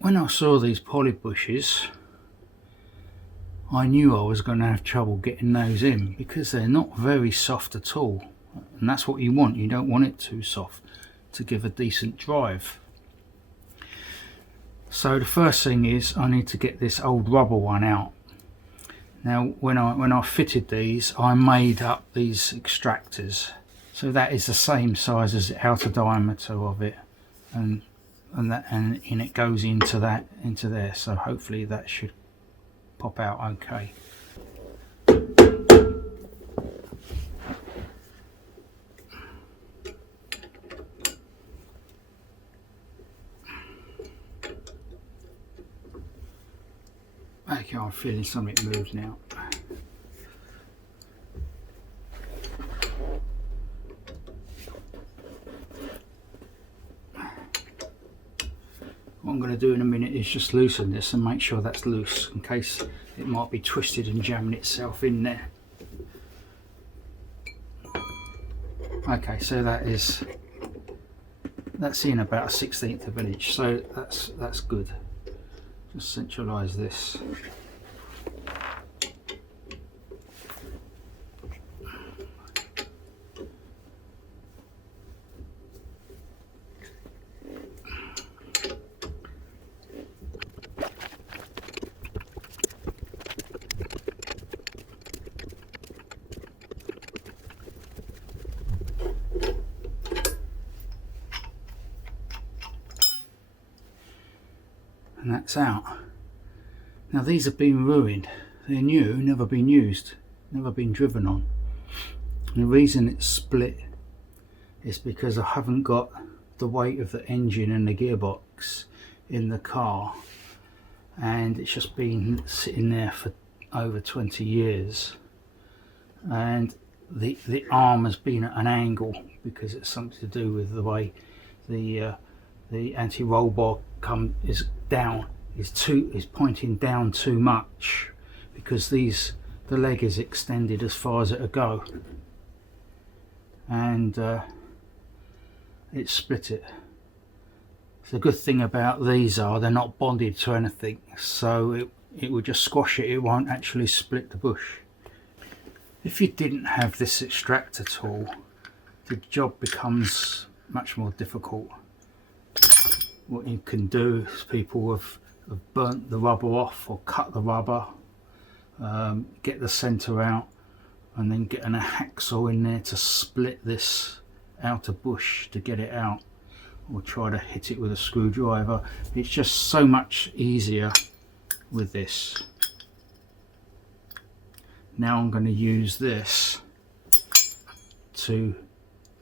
when I saw these poly bushes, I knew I was going to have trouble getting those in because they're not very soft at all, and that's what you want. You don't want it too soft to give a decent drive. So the first thing is I need to get this old rubber one out. Now when I fitted these, I made up these extractors, so that is the same size as the outer diameter of it, and it goes into there, so hopefully that should pop out okay. Okay, I'm feeling something move now. What I'm going to do in a minute is just loosen this and make sure that's loose, in case it might be twisted and jamming itself in there. Okay, so that's in about 1/16 of an inch, so that's good. Just centralise this. And that's out. Now these have been ruined. They're new, never been used, never been driven on. And the reason it's split is because I haven't got the weight of the engine and the gearbox in the car, and it's just been sitting there for over 20 years, and the arm has been at an angle because it's something to do with the way the anti-roll bar is down, is pointing down too much, because the leg is extended as far as it'll go, and it split it. The good thing about these are they're not bonded to anything, so it will just squash it. It won't actually split the bush. If you didn't have this extractor tool, the job becomes much more difficult. What you can do is people have burnt the rubber off or cut the rubber, get the centre out, and then getting a hacksaw in there to split this outer bush to get it out, or try to hit it with a screwdriver. It's just so much easier with this. Now I'm going to use this to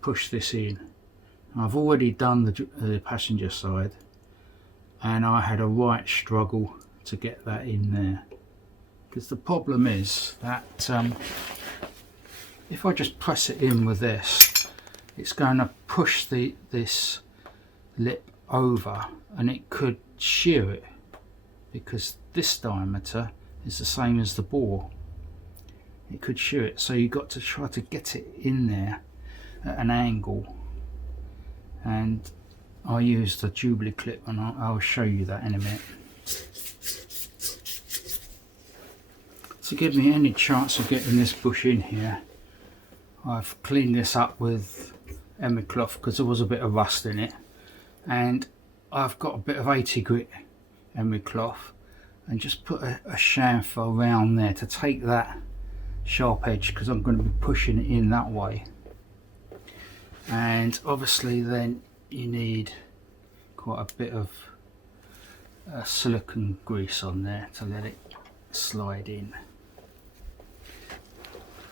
push this in. I've already done the passenger side, and I had a right struggle to get that in there, because the problem is that if I just press it in with this, it's going to push this lip over, and it could shear it, because this diameter is the same as the bore. It could shear it, so you've got to try to get it in there at an angle. And I used a Jubilee clip, and I'll show you that in a minute. To give me any chance of getting this bush in here, I've cleaned this up with emery cloth because there was a bit of rust in it, and I've got a bit of 80 grit emery cloth and just put a chamfer around there to take that sharp edge, because I'm going to be pushing it in that way. And obviously then you need quite a bit of silicone grease on there to let it slide in.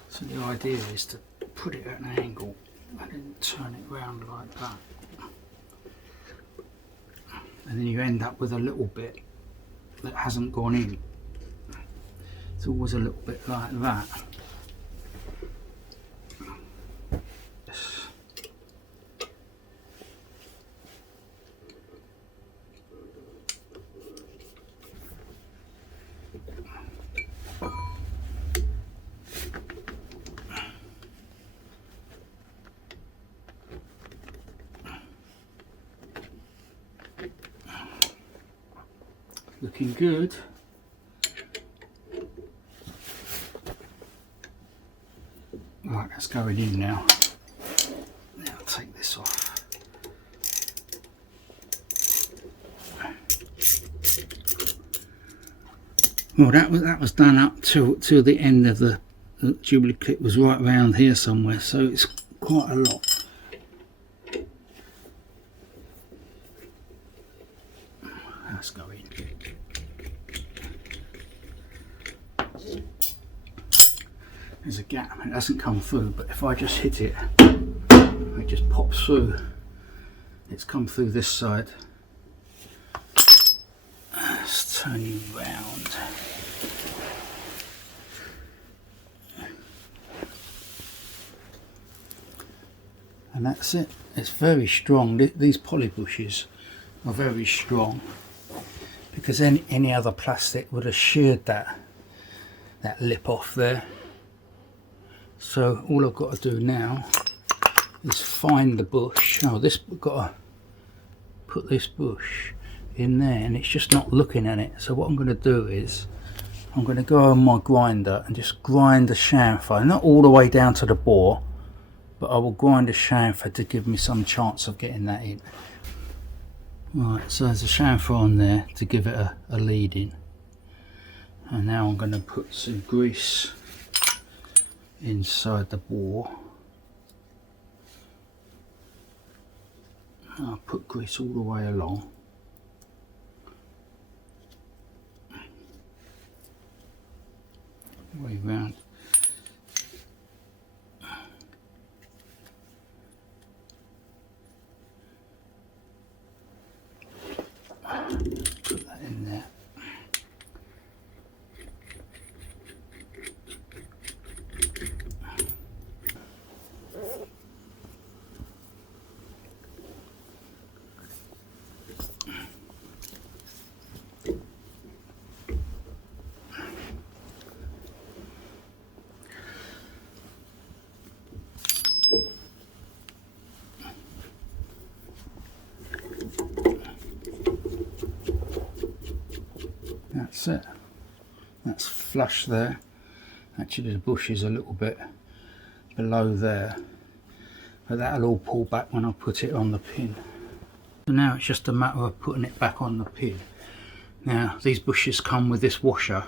So the idea is to put it at an angle and then turn it round like that, and then you end up with a little bit that hasn't gone in. It's always a little bit like that. looking good. Right, that's going in now. Now I'll take this off. Well, that was done up to the end of the duplicate was right around here somewhere, so it's quite a lot. That's going. There's a gap, it hasn't come through, but if I just hit it, it just pops through. It's come through this side. Let's turn you round. And that's it. It's very strong. These poly bushes are very strong, because any other plastic would have sheared that lip off there. So all I've got to do now is find the bush. Oh, we've got to put this bush in there, and it's just not looking at it. So what I'm going to do is I'm going to go on my grinder and just grind the chamfer, not all the way down to the bore, but I will grind the chamfer to give me some chance of getting that in. Right, so there's a chamfer on there to give it a lead in, and now I'm going to put some grease inside the bore. I'll put grease all the way along. Way round. Put that in there. That's it. That's flush there. Actually the bush is a little bit below there, but that'll all pull back when I put it on the pin. So now it's just a matter of putting it back on the pin. Now these bushes come with this washer,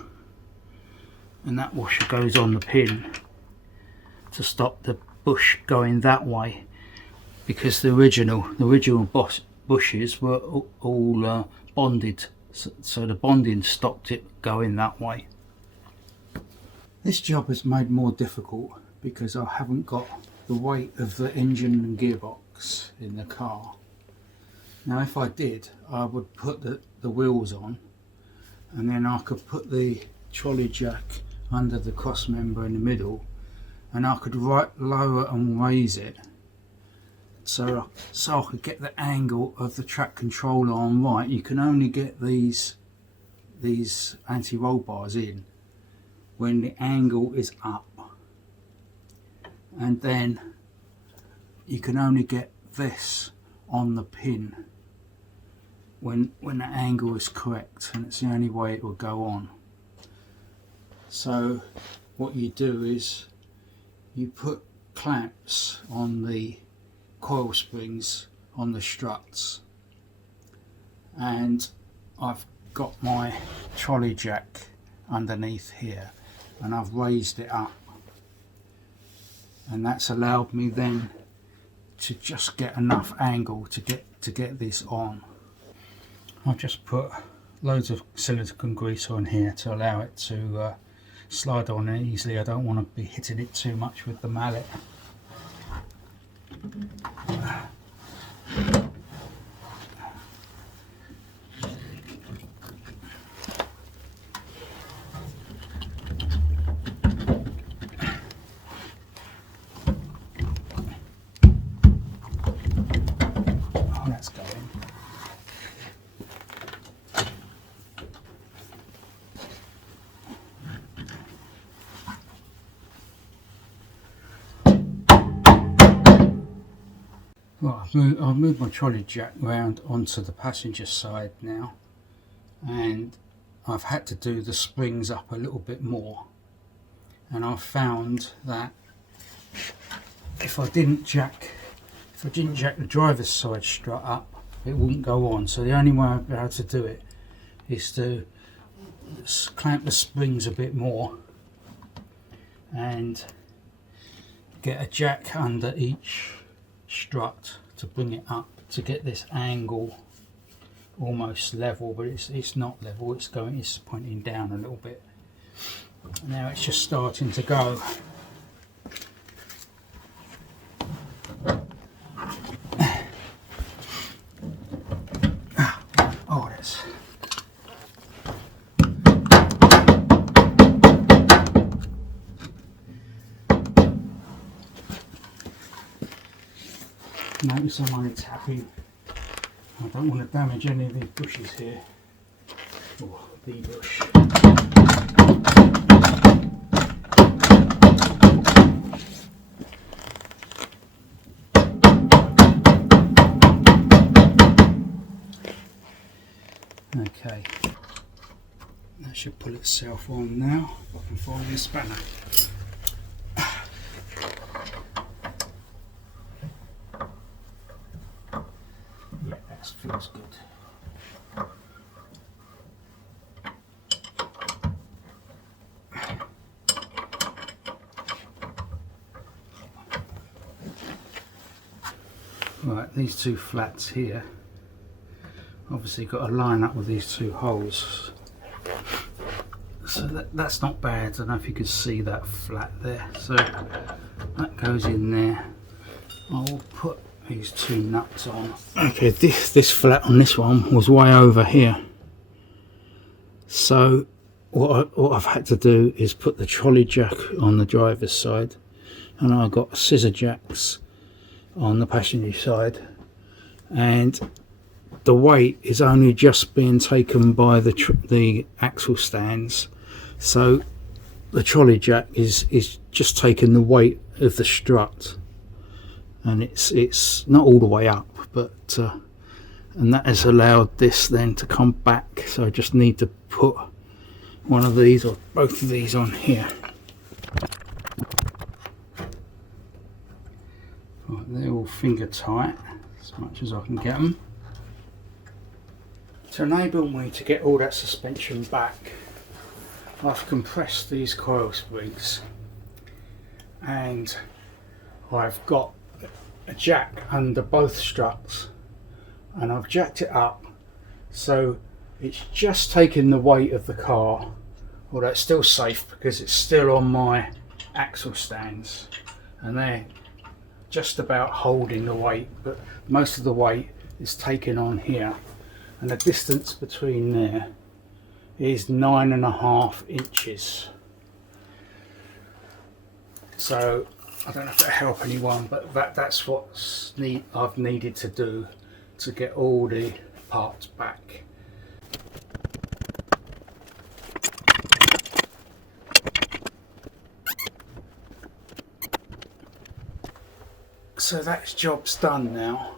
and that washer goes on the pin to stop the bush going that way, because the original bushes were all bonded. So the bonding stopped it going that way. This job is made more difficult because I haven't got the weight of the engine and gearbox in the car. Now if I did, I would put the wheels on, and then I could put the trolley jack under the cross member in the middle, and I could lower and raise it so I could get the angle of the track controller on right. You can only get these anti-roll bars in when the angle is up, and then you can only get this on the pin when the angle is correct, and it's the only way it will go on. So what you do is you put clamps on the coil springs on the struts, and I've got my trolley jack underneath here, and I've raised it up, and that's allowed me then to just get enough angle to get this on. I've just put loads of silicone grease on here to allow it to slide on easily. I don't want to be hitting it too much with the mallet. Oh, that's going. Well, I've moved my trolley jack round onto the passenger side now, and I've had to do the springs up a little bit more, and I've found that if I didn't jack the driver's side strut up, it wouldn't go on. So the only way I've been able to do it is to clamp the springs a bit more and get a jack under each strut to bring it up to get this angle almost level, but it's not level, it's pointing down a little bit. Now it's just starting to go. Oh, that's notice I'm only tapping. I don't want to damage any of these bushes here. Oh, the bush. Okay, that should pull itself on now, if I can find the spanner. Yeah, that feels good. Right, these two flats here obviously got to line up with these two holes, so that's not bad. I don't know if you can see that flat there, so that goes in there. I will put these two nuts on. Okay, this flat on this one was way over here, so what I've had to do is put the trolley jack on the driver's side, and I've got scissor jacks on the passenger side, and the weight is only just being taken by the axle stands, so the trolley jack is just taking the weight of the strut, and it's not all the way up, but and that has allowed this then to come back. So I just need to put one of these or both of these on here. Right, they're all finger tight as much as I can get them. To enable me to get all that suspension back, I've compressed these coil springs, and I've got a jack under both struts, and I've jacked it up so it's just taking the weight of the car, although it's still safe because it's still on my axle stands, and they're just about holding the weight, but most of the weight is taken on here. And the distance between there is 9.5 inches. So I don't know if that'll help anyone, but that's what I've needed to do to get all the parts back. So that job's done now.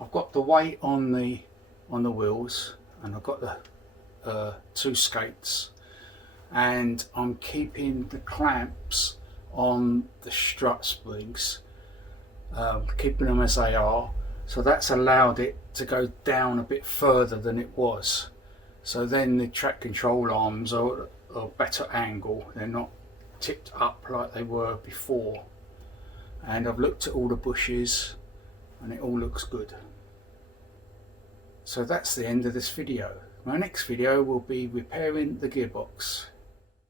I've got the weight on the wheels, and I've got the two skates, and I'm keeping the clamps on the strut springs, keeping them as they are, so that's allowed it to go down a bit further than it was. So then the track control arms are a better angle, they're not tipped up like they were before, and I've looked at all the bushes and it all looks good. So that's the end of this video. My next video will be repairing the gearbox.